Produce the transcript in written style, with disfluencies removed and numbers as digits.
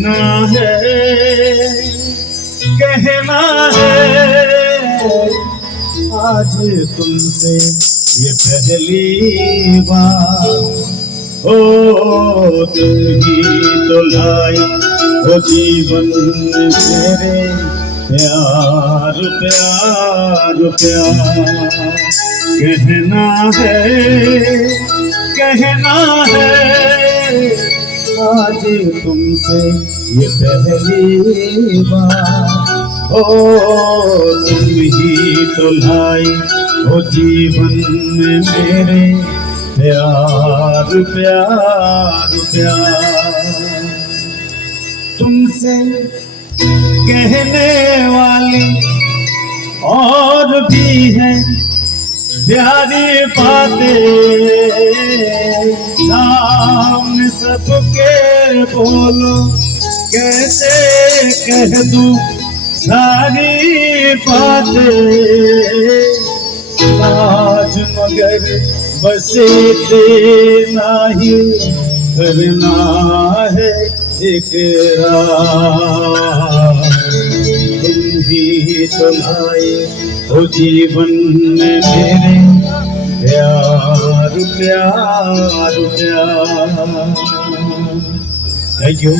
ना है कहना है आज तुमसे ये पहली बार हो तुम ही तो लाई हो जीवन मेरे प्यार प्यार प्यार कहना है आज तुमसे ये पहली बार हो तुम ही तो लाई हो जीवन में मेरे प्यार प्यार प्यार। तुमसे कहने वाली और भी है प्यारी बातें सामने सबके बोलो कैसे कह दूं सारी बातें आज मगर बस देना ही करना है इकरार तुम ही तो लाए हो जीवन में मेरे प्यार प्यार प्यार। Thank you.